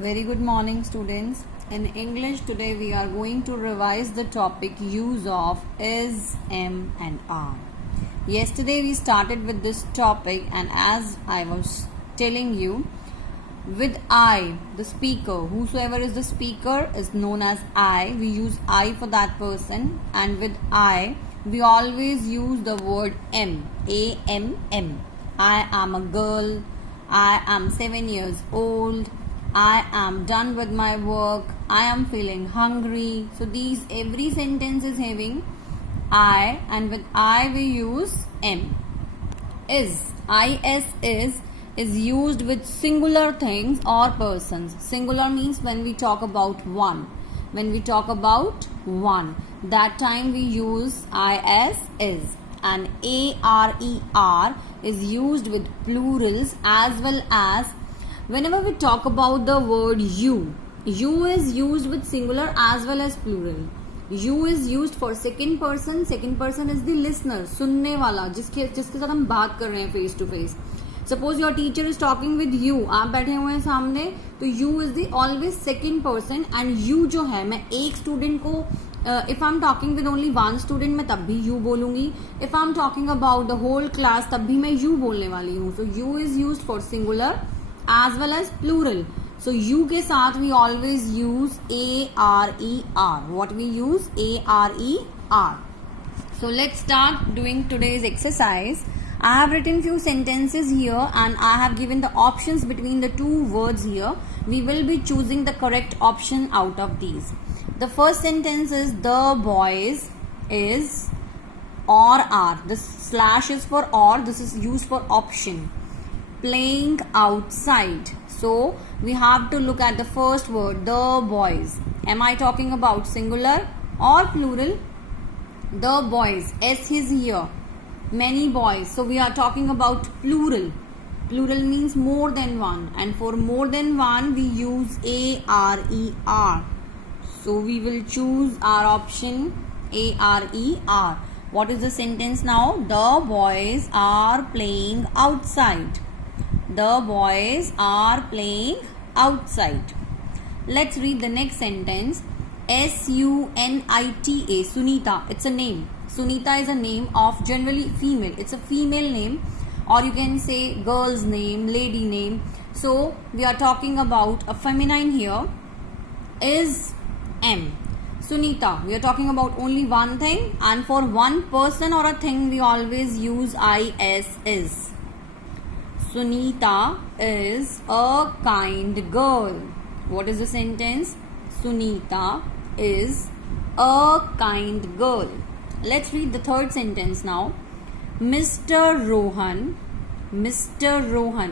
Very good morning, students. In English today we are going to revise the topic use of is, am and are. Yesterday we started with this topic, and as I was telling you, with I, the speaker, whosoever is the speaker is known as I. We use I for that person, and with I we always use the word am, A-M-M. I am a girl, I am 7 years old, I am done with my work, I am feeling hungry. So these every sentence is having I, and with I we use am. Is is used with singular things or persons. Singular means when we talk about one. When we talk about one, that time we use is. And ARER is used with plurals, as well as whenever we talk about the word you is used with singular as well as plural. You is used for second person is the listener, सुनने वाला, जिसके साथ हम बात कर रहे हैं face to face. Suppose your teacher is talking with you, आप बैठे हुए हैं सामने, तो you is the always second person, and you जो है, मैं एक student को if I'm talking with only one student मैं तब भी you बोलूंगी. If I'm talking about the whole class तब भी मैं you बोलने वाली हूँ. So you is used for singular as well as plural. So you के साथ we always use ARER. What we use? ARER. So let's start doing today's exercise. I have written few sentences here, and I have given the options between the two words here. We will be choosing the correct option out of these. The first sentence is the boys is or are. This slash is for or. This is used for option. Playing outside. So we have to look at the first word, the boys. Am I talking about singular or plural? The boys. S is here. Many boys. So we are talking about plural. Plural means more than one, and for more than one we use ARER. So we will choose our option ARER. What is the sentence now? The boys are playing outside. The boys are playing outside. Let's read the next sentence. SUNITA. Sunita. It's a name. Sunita is a name of generally female. It's a female name, or you can say girl's name, lady name. So we are talking about a feminine here. Is am. Sunita. We are talking about only one thing, and for one person or a thing we always use is. Sunita is a kind girl. What is the sentence? Sunita is a kind girl. Let's read the third sentence now. Mr. Rohan.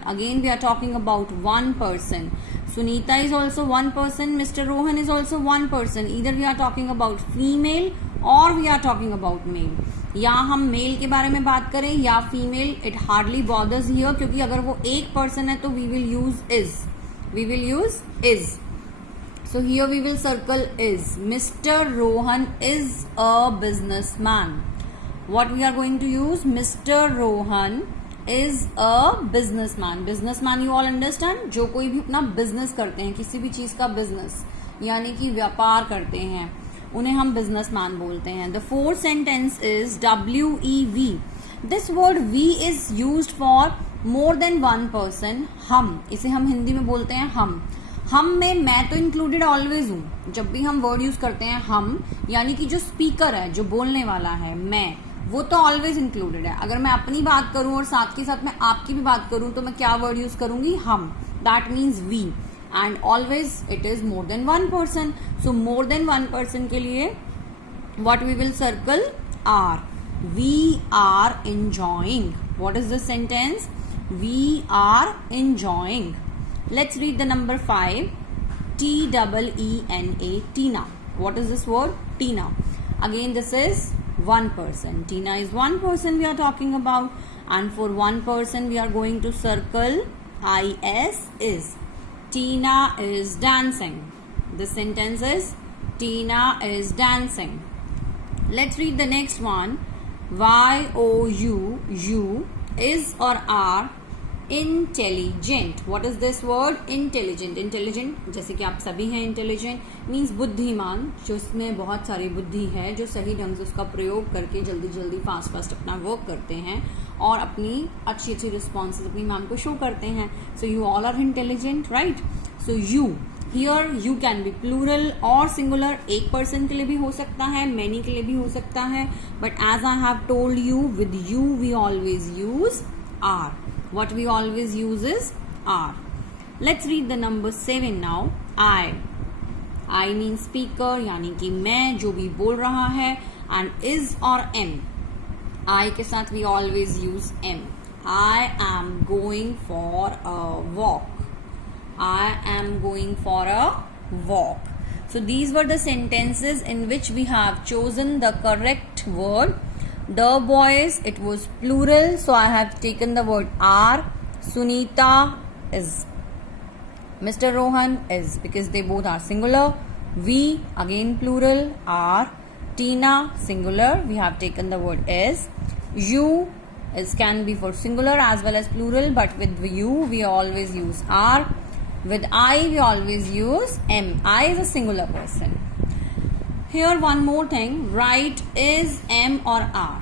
Again we are talking about one person. Sunita is also one person. Mr. Rohan is also one person. Either we are talking about female or we are talking about male. या हम mail के बारे में बात करें या female, it hardly bothers here, क्योंकि अगर वो एक पर्सन है तो we will use is. So here we will circle is. Mister Rohan is a businessman. What we are going to use? Mister Rohan is a businessman. Businessman you all understand, जो कोई भी अपना बिजनेस करते हैं, किसी भी चीज का बिजनेस यानी कि व्यापार करते हैं, उन्हें हम बिजनेसमैन बोलते हैं. The fourth sentence is WEV. This word we is used for more than one person. हम, इसे हम हिंदी में बोलते हैं हम में मैं तो इंक्लूडेड ऑलवेज हूं. जब भी हम वर्ड यूज करते हैं हम, यानी कि जो स्पीकर है, जो बोलने वाला है, मैं, वो तो ऑलवेज इंक्लूडेड है. अगर मैं अपनी बात करूं और साथ के साथ मैं आपकी भी बात करूं तो मैं क्या वर्ड यूज करूंगी? हम. That means we. And always it is more than one person. So more than one person के लिए what we will circle? Are. We are enjoying. What is the sentence? We are enjoying. Let's read the number 5. TEENA. Tina. What is this word? Tina. Again this is one person. Tina is one person we are talking about, and for one person we are going to circle is. Tina is dancing. The sentence is Tina is dancing. Let's read the next one. YOU, you is or are intelligent. What is this word? Intelligent. Intelligent जैसे कि आप सभी हैं. Intelligent means बुद्धिमान, जो उसमें बहुत सारी बुद्धि है, जो सही ढंग से उसका प्रयोग करके जल्दी जल्दी फास्ट अपना वर्क करते हैं और अपनी अच्छी अच्छी रिस्पॉन्सेज अपनी मैम को शो करते हैं. So you all are intelligent, right? So you, here you can be plural और सिंगुलर. एक पर्सन के लिए भी हो सकता है, मैनी के लिए भी हो सकता है, but as I have told you, with you we always use are. What we always use is are. Let's read the number 7 now. I means speaker, यानी कि मैं, जो भी बोल रहा है, and is or am. I के साथ we always use am. I am going for a walk. I am going for a walk. So these were the sentences in which we have chosen the correct word. The boys, it was plural, so I have taken the word are. Sunita is, Mr. Rohan is, because they both are singular. We, again plural, are. Tina, singular, we have taken the word is. You is can be for singular as well as plural, but with you we always use are. With I we always use am. I is a singular person. Here one more thing, write is, am or are.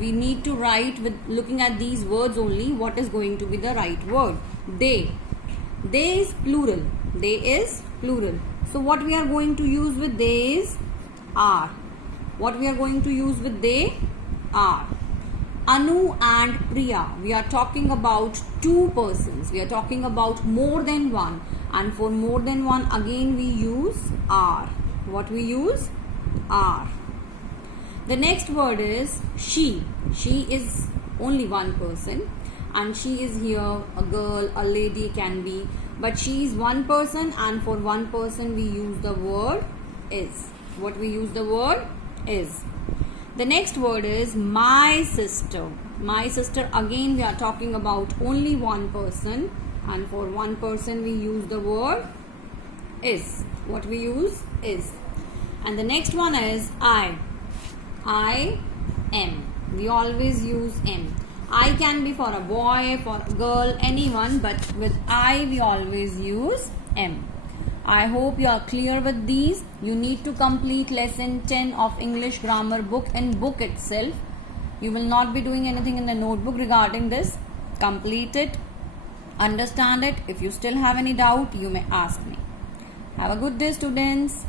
We need to write with looking at these words only what is going to be the right word. They. They is plural. They is plural. So what we are going to use with they is are. What we are going to use with they are. Anu and Priya. We are talking about two persons. We are talking about more than one. And for more than one again we use are. What we use? Are. The next word is she. She is only one person, and she is here a girl, a lady can be, but she is one person, and for one person we use the word is. What we use the word is. The next word is my sister. My sister, again we are talking about only one person, and for one person we use the word is. What we use is. And the next one is I. I am. We always use am. I can be for a boy, for a girl, anyone, but with I we always use am. I hope you are clear with these. You need to complete lesson 10 of English grammar book in book itself. You will not be doing anything in the notebook regarding this. Complete it. Understand it. If you still have any doubt, you may ask me. Have a good day, students.